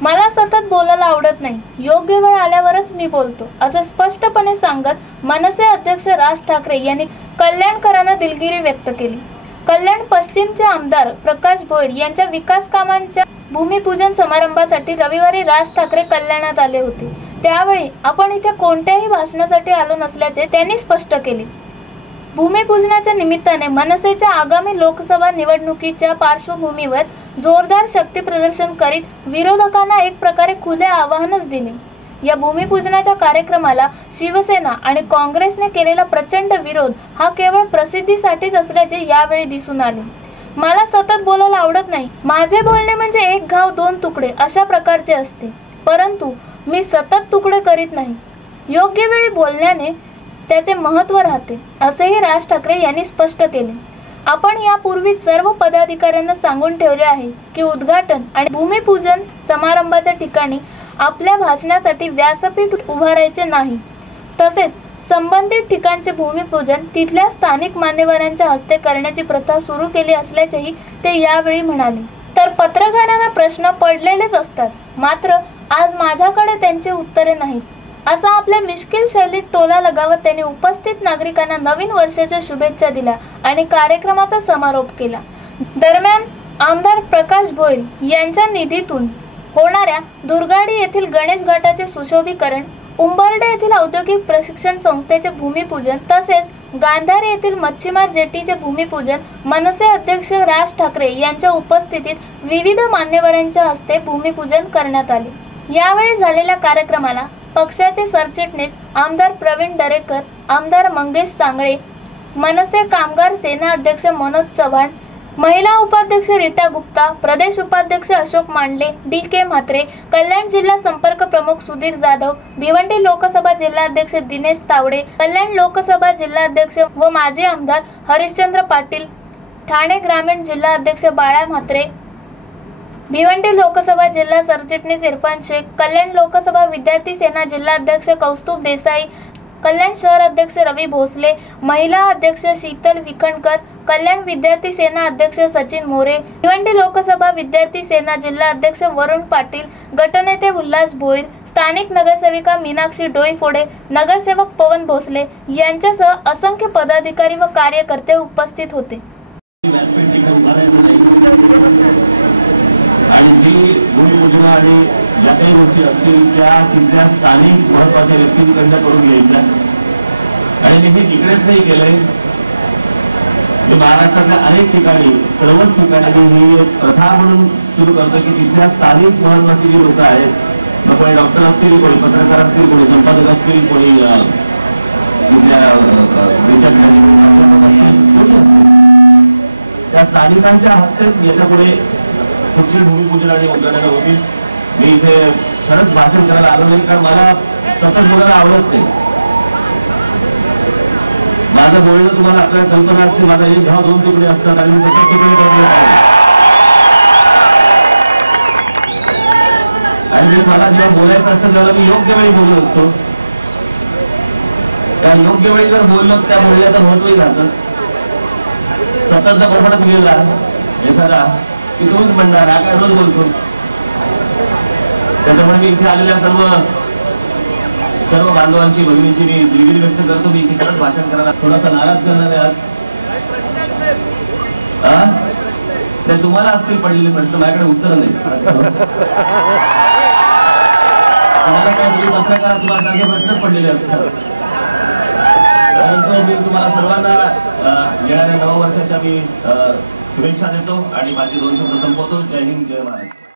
मला सतत बोलायला आवडत नाही, योग्य वेळ आल्यावरच मी बोलतो, असे स्पष्टपणे सांगत मनसे अध्यक्ष राज ठाकरे यांनी कल्याणकरांना दिलगिरी व्यक्त केली। कल्याण पश्चिमचे आमदार प्रकाश भोयर यांच्या विकास कामांच्या भूमिपूजन समारंभासाठी रविवारी राज ठाकरे कल्याणात आले होते। त्यावेळी आपण इथे कोणत्याही भाषणासाठी आलो नसल्याचे त्यांनी स्पष्ट केले। भूमिपूजनाच्या निमित्ताने मनसेच्या आगामी लोकसभा निवडणुकीच्या पार्श्वभूमीवर जोरदार शक्ती प्रदर्शन करीत विरोधकांना एक प्रकारे खुले आवाहनच दिले। या भूमिपूजनाच्या कार्यक्रमाला शिवसेना आणि काँग्रेसने केलेला प्रचंड विरोध हा केवळ प्रसिद्धीसाठीच असल्याचे यावेळी दिसून आले। मला सतत बोलायला आवडत नाही, माझे बोलणे म्हणजे एक घाव दोन तुकडे अशा प्रकारचे असते, परंतु मी सतत तुकडे करीत नाही। योग्य वेळी बोलण्याने त्याचे महत्त्व राहते, असेही राज ठाकरे यांनी स्पष्ट केले। आपण यापूर्वी सर्व पदाधिकाऱ्यांना सांगून ठेवले आहे की उद्घाटन आणि भूमिपूजन समारंभाच्या ठिकाणी आपल्या भाषणासाठी व्यासपीठ उभारायचे नाही, तसेच संबंधित ठिकाणचे भूमिपूजन तिथल्या स्थानिक मान्यवरांच्या हस्ते करण्याची प्रथा सुरू केली असल्याचेही ते यावेळी म्हणाले। तर पत्रकारांना प्रश्न पडलेलेच असतात, मात्र आज माझ्याकडे त्यांची उत्तरे नाहीत, असा आपल्या मिश्किल शैलीत टोला लगावत त्यांनी उपस्थित नागरिकांना नवीन वर्षाच्या शुभेच्छा दिल्या आणि कार्यक्रमाचा समारोप केला। दरम्यान आमदार प्रकाश भोयर यांच्या निधीतून होणाऱ्या दुर्गाडी येथील गणेश घाटाचे सुशोभीकरण, उंबर्डे येथील औद्योगिक प्रशिक्षण संस्थेचे भूमिपूजन तसेच गांधारी येथील मच्छीमार जेटीचे भूमिपूजन मनसे अध्यक्ष राज ठाकरे यांच्या उपस्थितीत विविध मान्यवरांच्या हस्ते भूमिपूजन करण्यात आले। यावेळी झालेल्या कार्यक्रमाला पक्षाचे सरचिटणीस आमदार प्रवीण दरेकर, आमदार मंगेश सांगळे, मनसे कामगार सेना अध्यक्ष मनोज चव्हाण, महिला उपाध्यक्ष रीटा गुप्ता, प्रदेश उपाध्यक्ष अशोक मांडले, डी.के. म्हात्रे, कल्याण जिल्हा संपर्क प्रमुख सुधीर जाधव, भिवंडी लोकसभा जिल्हाध्यक्ष दिनेश तावडे, कल्याण लोकसभा जिल्हाध्यक्ष व माजी आमदार हरिश्चंद्र पाटील, ठाणे ग्रामीण जिल्हाध्यक्ष बाळा म्हात्रे, भिवंडी लोकसभा जिल्हा सरचिटणीस इरफान शेख, कल्याण लोकसभा विद्यार्थी सेना जिल्हाध्यक्ष कौस्तुभ देसाई, कल्याण शहर अध्यक्ष रवी भोसले, महिला अध्यक्ष शीतल विखणकर, कल्याण विद्यार्थी सेना अध्यक्ष सचिन मोरे, भिवंडी लोकसभा विद्यार्थी सेना जिल्हा अध्यक्ष वरुण पाटील, गटनेते उल्हास भोयर, स्थानिक नगरसेविका मीनाक्षी डोईफोडे, नगरसेवक पवन भोसले यांच्यासह असंख्य पदाधिकारी व कार्यकर्ते उपस्थित होते। आणि जी भूमिपूजन आणि ज्या काही गोष्टी असतील त्या तिथल्या स्थानिक महत्वाच्या व्यक्तींकडनं करून घ्यायच्या। आणि मी हे इकडेच नाही केलंय, मी महाराष्ट्रातल्या अनेक ठिकाणी सर्वच ठिकाणी ही एक प्रथा म्हणून सुरू करतो की तिथल्या स्थानिक महत्वाची जी लोक आहेत, मग कोणी डॉक्टर असतील, कोणी पत्रकार असतील, कोणी संपादक असतील, कोणी तिथल्या विद्यापीठाचे कोणी प्राध्यापक असतील, कोणी असतील, त्या स्थानिकांच्या हस्तेच याच्यापुढे पुढची भूमिपूजन आणि उद्घाटन होतील। मी इथे खरंच भाषण करायला आलो नाही, कारण मला सतत बोलायला आवडत नाही। माझं बोलणं तुम्हाला आपल्याला कल्पना असते, माझा एक घाव दोन तुकडे असतात आणि मी सतत तुकडे करत नाही। आणि मला जेव्हा बोलायचं असतं त्याला मी योग्य वेळी बोलत असतो, कारण योग्य वेळी जर बोललं त्या बोलण्याचं महत्वही राहतं। सतत जर बडबडत गेला एखादा की तुम्हीच म्हणणार हा काय रोज बोलतो। त्याच्यामुळे मी इथे आलेल्या सर्व बांधवांची, भगिनींची मी दिलगिरी व्यक्त करतो। मी इथे खरंच भाषण करायला थोडासा नाराज करणार आहे आज। तर तुम्हाला असतील पडलेले प्रश्न, माझ्याकडे उत्तर नाही। तुम्हाला काय पत्रकार तुम्हाला सगळे प्रश्न पडलेले असतात, परंतु मी तुम्हाला सर्वांना येणाऱ्या नववर्षाच्या मी शुभेच्छा देतो आणि माझे दोन शब्द संपवतो। जय हिंद, जय महाराष्ट्र।